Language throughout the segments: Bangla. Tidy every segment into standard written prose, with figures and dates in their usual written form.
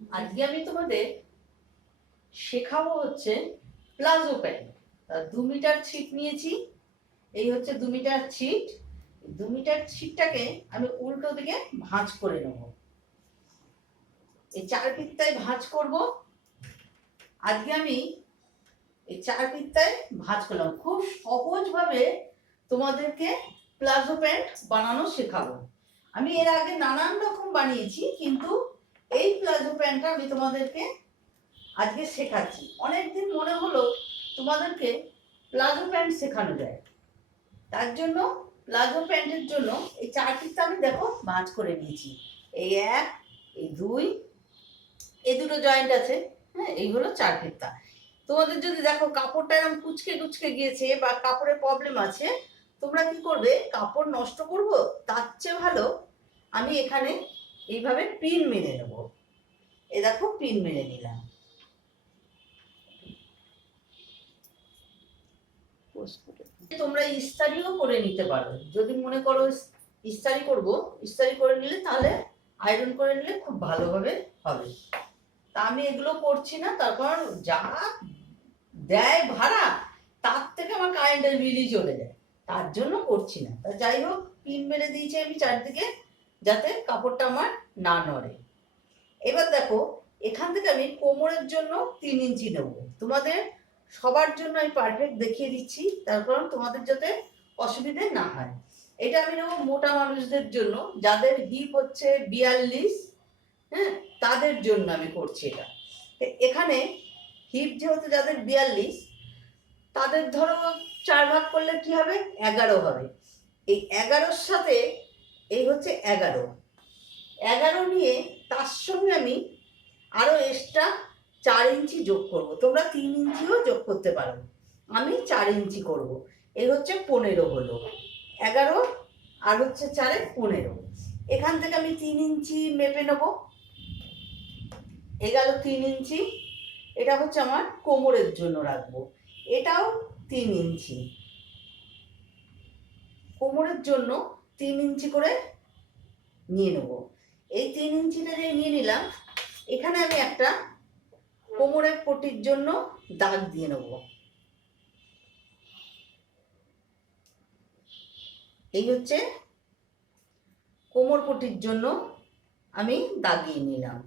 আজকে আমি তোমাদের শেখাবো হচ্ছে প্লাজো প্যান্ট। 2 মিটার ছিট নিয়েছি। এই হচ্ছে 2 মিটার ছিট। 2 মিটার ছিটটাকে আমি উল্টো দিকে ভাঁজ করে নেব। এই 4 ফিত্তায় ভাঁজ করব। আজকে আমি এই 4 ফিত্তায় ভাঁজ করলাম। খুব সহজভাবে তোমাদেরকে প্লাজো প্যান্ট বানানো শেখাবো। আমি এর আগে নানান রকম বানিয়েছি, কিন্তু এই প্লাজো প্যান্টটা আমি তোমাদেরকে আজকে শেখাচ্ছি। অনেকদিন মনে হলো তোমাদেরকে প্লাজো প্যান্ট শেখানো যায়, তার জন্য প্লাজো প্যান্টের জন্য এই 4 ফিত্তা আমি দেখো ভাঁজ করে নিয়েছি। এই 1, এই 2, এই দুটো জয়েন্ট আছে। হ্যাঁ, এই হলো 4 ফিত্তা। তোমাদের যদি দেখো কাপড়টা এরকম কুচকে কুচকে গিয়েছে বা কাপড়ের প্রবলেম আছে, তোমরা কি করবে? কাপড় নষ্ট করব তার চেয়ে ভালো আমি এখানে এইভাবে পিন মেরে নেব। এই দেখো পিন মেরে নিলাম। তোমরা ইস্তারিও করে নিতে পারো, যদি মনে করো ইস্তারি করব। ইস্তারি করে নিলে তাহলে আয়রন করে নিলে খুব ভালোভাবে হবে। তা আমি এগুলো করছি না, তার কারণ যা দেয় ভাড়া তার থেকে আমার কারেন্টের বিলই চলে যায়, তার জন্য করছি না। তা যাই হোক, পিন মেরে দিয়েছি আমি চারদিকে, যাতে কাপড়টা আমার না নড়ে। এবার দেখো, এখান থেকে আমি কোমরের জন্য 3 ইঞ্চি নেব। তোমাদের সবার জন্য আমি পারফেক্ট দেখিয়ে দিচ্ছি, তার কারণ তোমাদের যাতে অসুবিধে না হয়। এটা আমি নেবো মোটা মানুষদের জন্য, যাদের হিপ হচ্ছে 42। হ্যাঁ, তাদের জন্য আমি করছি এটা। এখানে হিপ যেহেতু যাদের 42, তাদের ধরো 4 ভাগ করলে কি হবে? 11 হবে। এই 11-র সাথে এই হচ্ছে 11 নিয়ে তার সঙ্গে আমি আরো এক্সট্রা 4 ইঞ্চি যোগ করব। তোমরা 3 ইঞ্চিও যোগ করতে পারো, আমি 4 ইঞ্চি করব। এই হচ্ছে 15 হলো। 11 আর হচ্ছে 4-এ 15। এখান থেকে আমি 3 ইঞ্চি মেপে নেব। এ গেল 3 ইঞ্চি। এটা হচ্ছে আমার কোমরের জন্য রাখবো। এটাও 3 ইঞ্চি। কোমরের জন্য 3 ইঞ্চি করে নিয়ে নেব। এই 3 ইঞ্চিটা যে নিয়ে নিলাম, এখানে আমি একটা কোমরের পট্টির জন্য দাগ দিয়ে নেব। এই হচ্ছে কোমর পট্টির জন্য আমি দাগিয়ে নিলাম।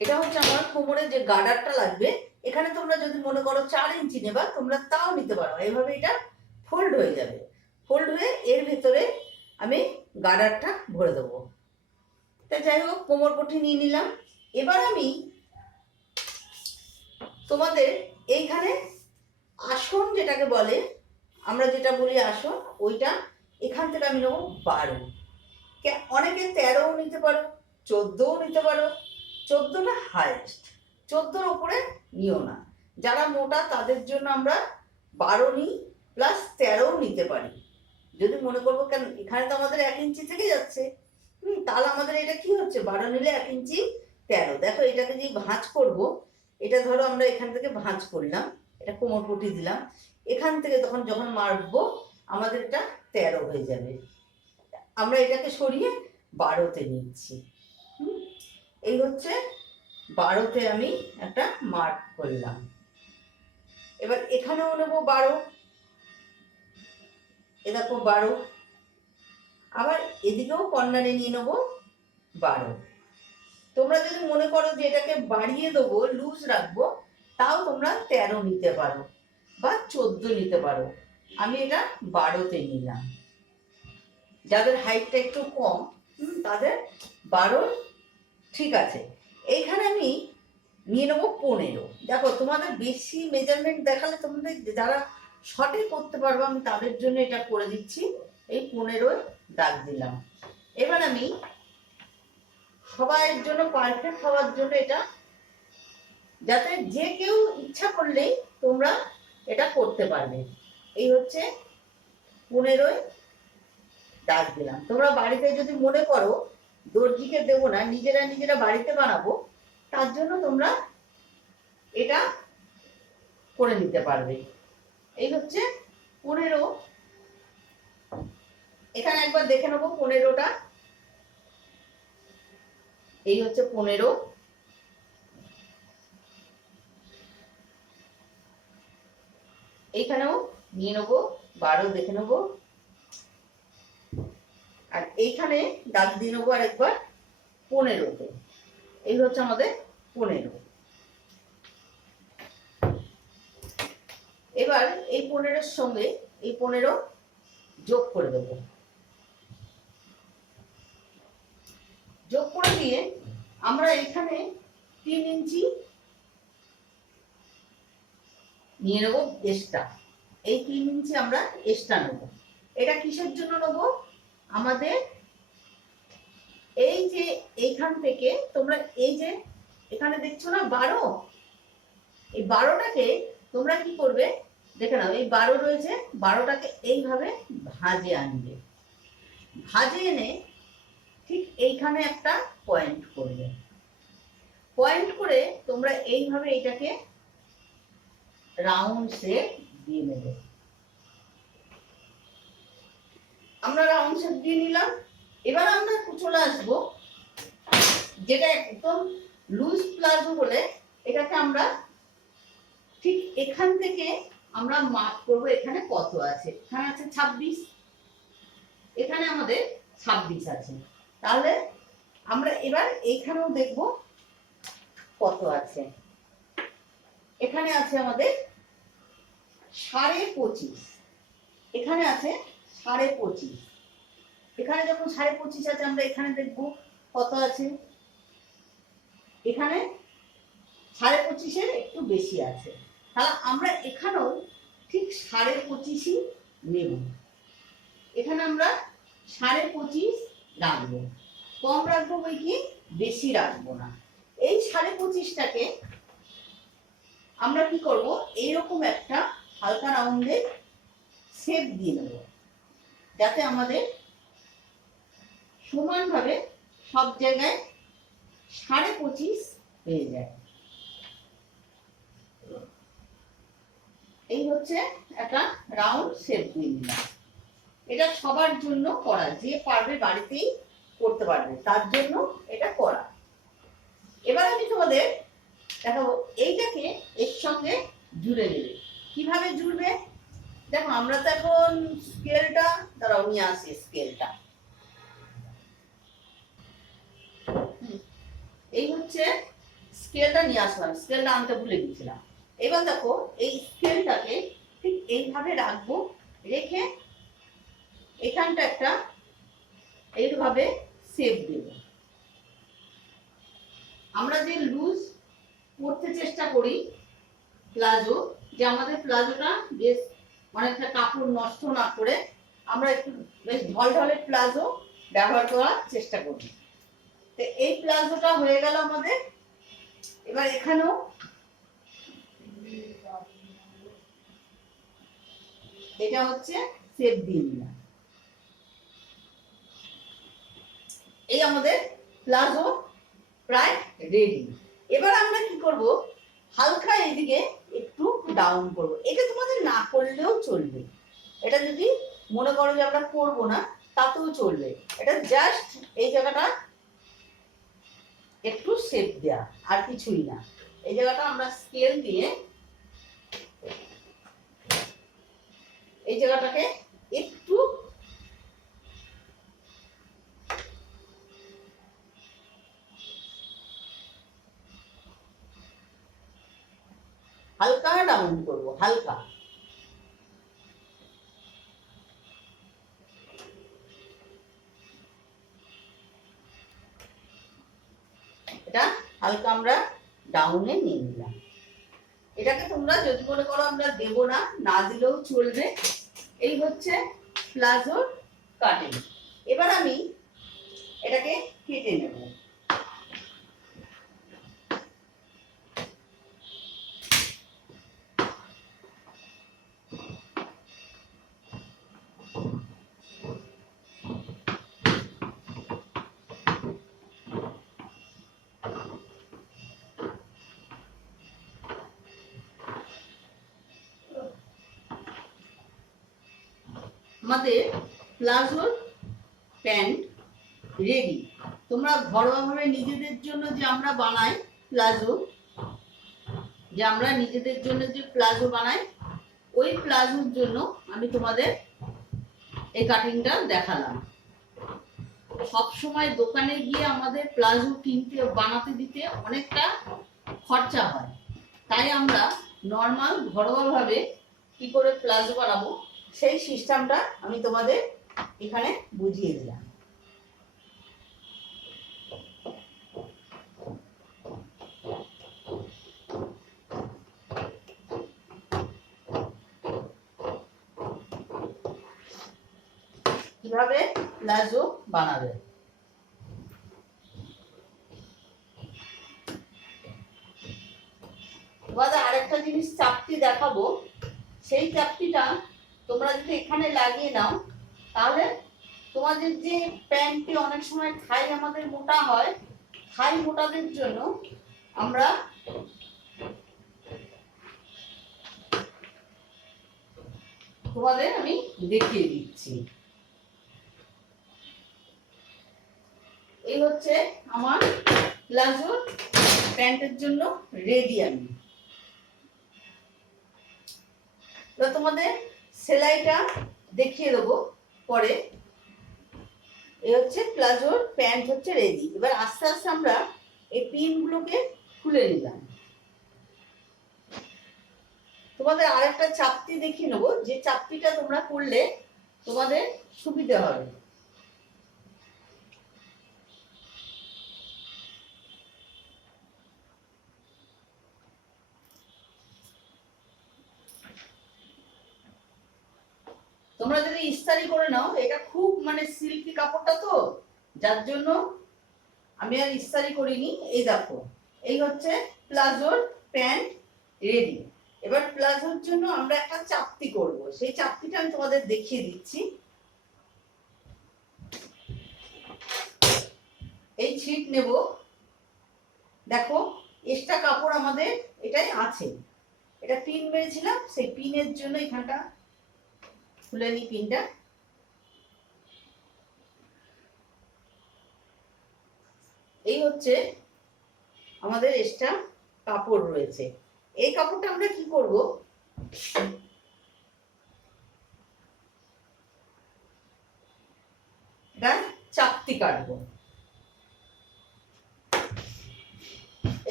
এটা হচ্ছে আমার কোমরে যে গার্ডারটা লাগবে। এখানে তোমরা যদি মনে করো 4 ইঞ্চি নেবা, তোমরা তাও নিতে পারো। এইভাবে এটা ফোল্ড হয়ে যাবে। ফোল্ড হয়ে এর ভেতরে আমি গার্ডারটা ভরে দেবো। তা যাই হোক, কোমর পট্টি নিয়ে নিলাম। এবার আমি তোমাদের এইখানে আসন যেটাকে বলে, আমরা যেটা বলি আসন, ওইটা এখান থেকে আমি নেবো 12। অনেকে 13ও নিতে পারো, 14ও নিতে পারো। 14টা হাইয়েস্ট, 14-র উপরে নিও না। যারা মোটা তাদের জন্য আমরা 12 নিই, প্লাস 13ও নিতে পারি। যদি মনে করবো, কেন এখানে তো আমাদের 1 ইঞ্চি থেকে যাচ্ছে, তাহলে আমাদের এটা কি হচ্ছে? 12 নিলে 1 ইঞ্চি 13। দেখো, এটাকে যে ভাঁজ করব, এটা ধরো আমরা এখান থেকে ভাঁজ করলাম, এটা কোমর পট্টি দিলাম। এখান থেকে যখন মারবো, আমাদের এটা 13 হয়ে যাবে। আমরা এটাকে সরিয়ে 12-তে নিচ্ছি। এই হচ্ছে 12-তে আমি একটা মার্ক করলাম। এবার এখানেও নেবো 12। এ দেখো 12। আবার এদিকেও কর্নারে নিয়ে নেবো 12। তোমরা যদি মনে করো যে এটাকে বাড়িয়ে দেবো, লুজ রাখবো, তাও তোমরা 13 নিতে পারো বা 14 নিতে পারো। আমি এটা 12-তে নিলাম। যাদের হাইটটা একটু কম, তাদের 12 ঠিক আছে। এইখানে আমি নিয়ে নেবো 15। দেখো, তোমাদের বেশি মেজারমেন্ট দেখালে তোমাদের যারা শর্টে করতে পারবো, আমি তাদের জন্য এটা করে দিচ্ছি। এই 15 দাগ দিলাম। এবার আমি সবাইয়ের জন্য পারফেক্ট হওয়ার জন্য এটা, যাতে যে কেউ ইচ্ছা করলেই তোমরা এটা করতে পারবে। এই হচ্ছে 15 দাগ দিলাম। তোমরা বাড়িতে যদি মনে করো দর্জিকে দেবো না, নিজেরা বাড়িতে বানাবো, তার জন্য তোমরা এটা করে নিতে পারবে। এই হচ্ছে 15। এখানে একবার দেখে নেবো 15টা। এই হচ্ছে 15, এইখানেও নিয়ে নেবো 12 দেখে নেবো, আর এইখানে দাগ দিয়ে নেবো আরেকবার 15তে। এই হচ্ছে আমাদের 15। এবার এই 15-এর সঙ্গে এই 15 যোগ করে দেব। যোগ করে দিয়ে আমরা এখানে 3 ইঞ্চি নিয়ে নেবো এক্সট্রা। এই 3 ইঞ্চি আমরা এক্সট্রা নেব। এটা কিসের জন্য নেব? আমাদের এই যে এইখান থেকে তোমরা এই যে এখানে দেখছো না 12, এই 12টাকে তোমরা কি করবে দেখে নাও। এই 12 রয়েছে, 12টাকে এইভাবে ভাঁজে আনবে। ভাঁজে এনে ঠিক এইখানে একটা পয়েন্ট করবে। পয়েন্ট করে তোমরা এইভাবে এটাকে রাউন্ড শেপ দিয়ে নেবে। আমরা রাউন্ড শেপ দিয়ে নিলাম। এবার আমরা চলে আসবো যেটা একদম লুজ প্লাজো বলে, এটাকে আমরা ঠিক এখান থেকে আমরা মাপ করবো। এখানে কত আছে? এখানে আছে 26, এখানে আমাদের 26 আছে। তাহলে আমরা এবার এইখানেও দেখব কত আছে। এখানে আছে আমাদের 25.5, এখানে আছে 25.5। এখানে যখন 25.5 আছে আমরা এখানে দেখব কত আছে। এখানে 25.5-এর একটু বেশি আছে। তাহলে আমরা এখানেও ঠিক 25.5-ই নেব। এখানে আমরা 25.5 রাখবো, কম রাখবো বই কি, বেশি রাখবো না। এই 25.5টাকে আমরা কি করব, এইরকম একটা হালকা রাউন্ডের শেপ দিয়ে নেব, যাতে আমাদের সমানভাবে সব জায়গায় 25.5 হয়ে যায়। এই হচ্ছে একটা রাউন্ড শেপ দিয়ে নিলাম। এটা সবার জন্য করা, যে পারবে বাড়িতেই করতে পারবে, তার জন্য এটা করা। এবার আমি তোমাদের দেখাবো এইটাকে এর সঙ্গে জুড়ে নেবে। কিভাবে জুড়বে দেখো। আমরা তো এখন স্কেলটা দাঁড়াও নিয়ে আসি, স্কেলটা এই হচ্ছে স্কেলটা নিয়ে আসলাম, স্কেলটা আনতে ভুলে গেছিলাম। এবার দেখো এই স্কেলটাকে ঠিক এইভাবে রাখবো, রেখে এখানটা একটা এইভাবে শেপ দেব। আমরা যে লুজ করতে চেষ্টা করি প্লাজো, যে আমাদের প্লাজোটা বেশ অনেকটা কাপড় নষ্ট না করে আমরা একটু বেশ ঢলঢলে প্লাজো ব্যবহার করার চেষ্টা করি। তো এই প্লাজোটা হয়ে গেল আমাদের। এবার এখানেও এটা হচ্ছে শেপ দিয়ে নিলাম। এই আমাদের প্লাজো প্রায় রেডি। এবার আমরা কি করব, হালকা এইদিকে একটু ডাউন করব। এটা তোমাদের না করলেও চলবে, এটা যদি মনে করো যে আমরা করবো না তাতেও চলবে। এটা জাস্ট এই জায়গাটা একটু শেপ দেয়া, আর কিছুই না। এই জায়গাটা আমরা স্কেল দিয়ে এই জায়গাটাকে একটু হালকা ডাউন করব, হালকা। এটা হালকা আমরা ডাউনে নিয়ে নিলাম। এটাকে তোমরা যদি মনে করো আমরা দেবো না, না দিলেও চলবে। এই হচ্ছে প্লাজোর কাটিং। এবার আমি এটাকে কেটে নেব। আমাদের প্লাজোর প্যান্ট রেডি। তোমরা ঘরোয়াভাবে নিজেদের জন্য যে আমরা বানাই প্লাজো, যে আমরা নিজেদের জন্য যে প্লাজো বানাই, ওই প্লাজোর জন্য আমি তোমাদের এই কাটিংটা দেখালাম। সব সময় দোকানে গিয়ে আমাদের প্লাজো কিনতে বানাতে দিতে অনেকটা খরচা হয়, তাই আমরা নর্মাল ঘরোয়াভাবে কি করে প্লাজো বানাবো সেই সিস্টেমটা আমি তোমাদের এখানে বুঝিয়ে দিলাম। কিভাবে প্লাজো বানাবে। তোমাদের আরেকটা জিনিস চাপটি দেখাবো, সেই চাপটিটা তোমরা যদি এখানে লাগিয়ে নাও তাহলে তোমাদের যে প্যান্টটি অনেক সময় থাই আমাদের মোটা হয়, থাই মোটাদের জন্য আমরা তোমাদের আমি দেখিয়ে দিচ্ছি। এই হচ্ছে আমার প্লাজো প্যান্টের জন্য রেডি। আমি তো তোমাদের সেলাইটা দেখিয়ে দেবো পরে। এই হচ্ছে প্লাজোর প্যান্ট হচ্ছে রেডি। এবার আস্তে আস্তে আমরা এই পিনগুলোকে খুলে নিলাম। তোমাদের আরেকটা চাপটি দেখিয়ে নেবো, যে চাপটিটা তোমরা করলে তোমাদের সুবিধা হবে। তোমরা যদি ইস্তারি করে নাও, এটা খুব মানে সিল্কি কাপড়টা তো, যার জন্য আমি আর ইস্তারি করিনি। এই দেখো, এই হচ্ছে প্লাজোর প্যান্ট রেডি। এবার প্লাজোর জন্য আমরা একটা চাপতি করব, সেই চাপতিটা আমি তোমাদের দেখিয়ে দিচ্ছি। এই ছিট নেব, দেখো এক্সট্রা কাপড় আমাদের এটাই আছে, এটা পিন মেরেছিলাম, সেই পিনের জন্য এখানটা খুলে নি পিনটা। এই হচ্ছে আমাদের এক্সট্রা কাপড় রয়েছে। এই কাপড়টা আমরা কি করব, এটা চাপতি কাটবো।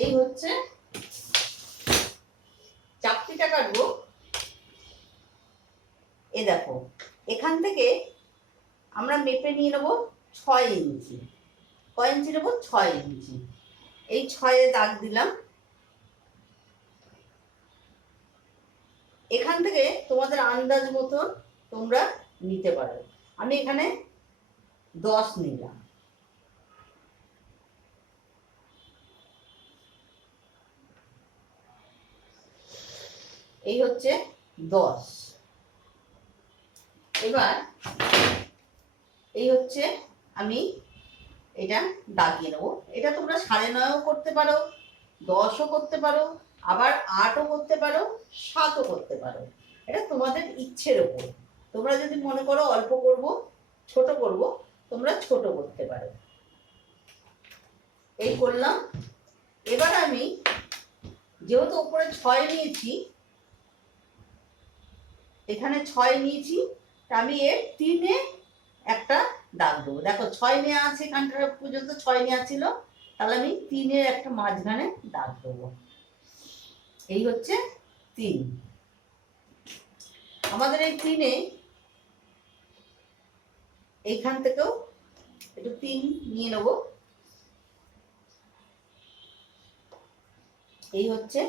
এই হচ্ছে চাপতিটা কাটবো। এ দেখো, এখান থেকে আমরা মেপে নিয়ে নেবো 6 ইঞ্চি। কয় ইঞ্চি নেবো? 6 ইঞ্চি। এই 6-এ দাগ দিলাম। এখান থেকে তোমাদের আন্দাজ মতো তোমরা নিতে পারো। আমি এখানে 10 নিলাম। এই হচ্ছে 10। এবার এই হচ্ছে আমি এটা দাগিয়ে নেবো। এটা তোমরা 9.5ও করতে পারো, 10ও করতে পারো, আবার 8ও করতে পারো, 7ও করতে পারো। এটা তোমাদের ইচ্ছের ওপর। তোমরা যদি মনে করো অল্প করব, ছোট করব, তোমরা ছোট করতে পারো। এই করলাম। এবার আমি যেহেতু উপরে 6 নিয়েছি, এখানে 6 নিয়েছি, আমি এর 3-এ একটা দাগ দেবো। দেখো 6 নেওয়া আছে, এখানটা পর্যন্ত 6 নেওয়া ছিল, তাহলে আমি 3-এর একটা মাঝখানে দাগ দেবো। এই হচ্ছে 3। আমাদের এই 3-এ এইখান থেকেও একটু 3 নিয়ে নেব। এই হচ্ছে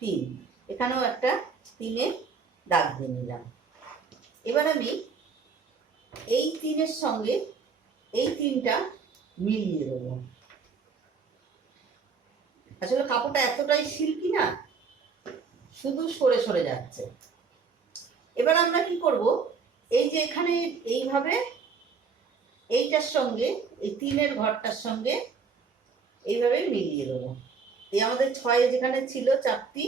3, এখানেও একটা 3-এর দাগ দিয়ে নিলাম। এবার আমি এই 3-এর সঙ্গে এই 3টা মিলিয়ে দেবো। আসলে কাপড়টা এতটাই সিল্কি না, শুধু সরে সরে যাচ্ছে। এবার আমরা কি করব, এই যে এখানে এইভাবে এইটার সঙ্গে এই 3-এর ঘরটার সঙ্গে এইভাবে মিলিয়ে দেবো। এই আমাদের 6 যেখানে ছিল চাপটি,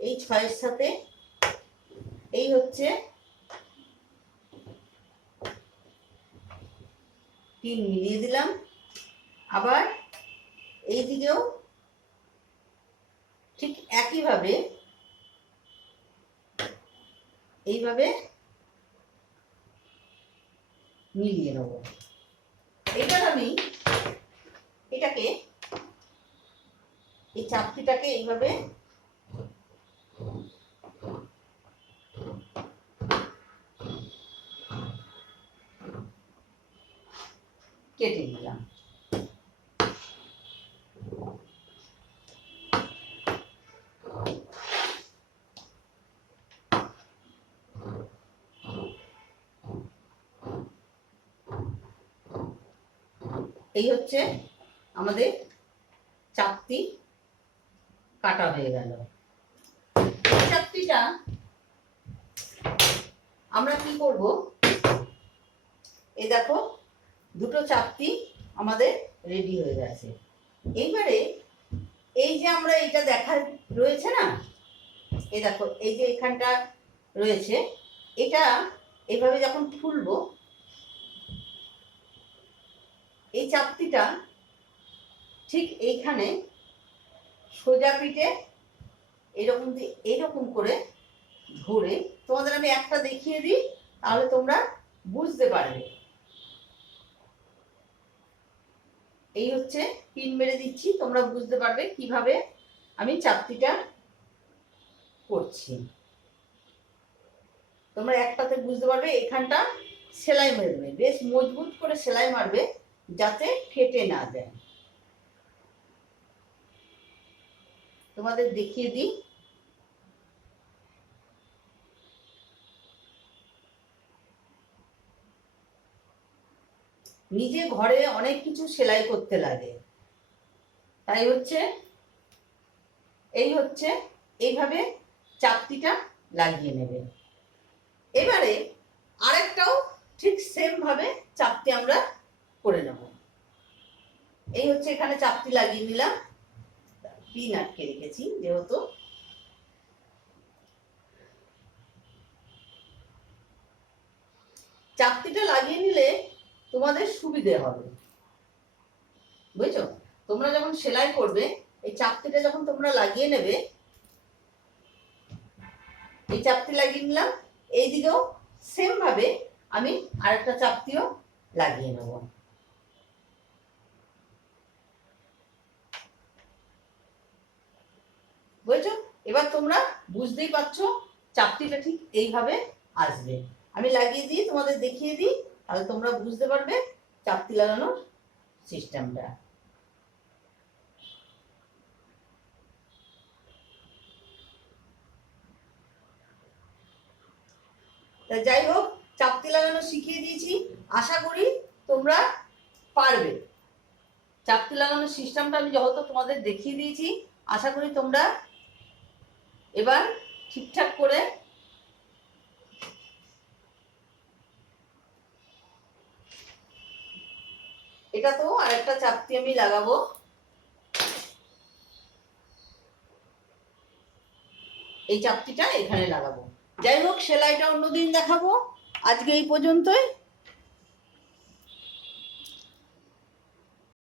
এই 6-এর সাথে এই হচ্ছে 3 মিলিয়ে দিলাম। আবার এই দিকেও ঠিক একইভাবে এইভাবে মিলিয়ে নেব। এবার আমি এটাকে এই চাপটিটাকে এইভাবে কেটে নিলাম। এই হচ্ছে আমাদের চাপটি কাটা হয়ে গেল। এই চাপটিটা আমরা কি করব, এই দেখো দুটো চাপটি আমাদের রেডি হয়ে গেছে। এইবারে এই যে আমরা এটা দেখা রয়েছে না, এই দেখো এই যে এখানটা রয়েছে, এটা এইভাবে যখন খুলবো, এই চাপটিটা ঠিক এইখানে সোজা পিঠে এইরকম করে ধরে, তোমাদের আমি একটা দেখিয়ে দিই তাহলে তোমরা বুঝতে পারবে। এই হচ্ছে পিন মেরে দিচ্ছি, তোমরা বুঝতে পারবে কিভাবে আমি চাপটিটা করছি। তোমরা একটাতে বুঝতে পারবে। এখানটা সেলাই মারবে, বেশ মজবুত করে সেলাই মারবে যাতে ফেটে না যায়। তোমাদের দেখিয়ে দিই। নিজে ঘরে অনেক কিছু সেলাই করতে লাগে, তাই হচ্ছে এইভাবে চাপটিটা লাগিয়ে নেবে। এবারে আরেকটাও ঠিক সেম ভাবে চাপটি আমরা করে নেব। এই হচ্ছে এখানে চাপটি লাগিয়ে নিলাম, পিন আটকে রেখেছি যেহেতু। চাপটিটা লাগিয়ে নিলে তোমাদের সুবিধে হবে, বুঝছো? তোমরা যখন সেলাই করবে, এই চাপটিটা যখন তোমরা লাগিয়ে নেবে, এই চাপটি লাগিয়ে নিলাম, এই দিকেও সেম ভাবে আমি আরেকটা চাপটিও লাগিয়ে নেব। বুঝছো? এবার তোমরা বুঝতেই পারছো চাপটিটা ঠিক এইভাবে আসবে। আমি লাগিয়ে দিই, তোমাদের দেখিয়ে দিই, তাহলে তোমরা বুঝতে পারবে চাপটি লাগানোর সিস্টেমটা। যাই হোক, চাপটি লাগানো শিখিয়ে দিয়েছি, আশা করি তোমরা পারবে। চাপটি লাগানোর সিস্টেমটা আমি যেহেতু তোমাদের দেখিয়ে দিয়েছি, আশা করি তোমরা এবার ঠিকঠাক করে এটা তো আরেকটা চাপটি আমি লাগাবো। এই চাপটিটা এখানে লাগাবো। যাই হোক, সেলাইটা অন্যদিন দেখাবো, আজকে এই পর্যন্তই।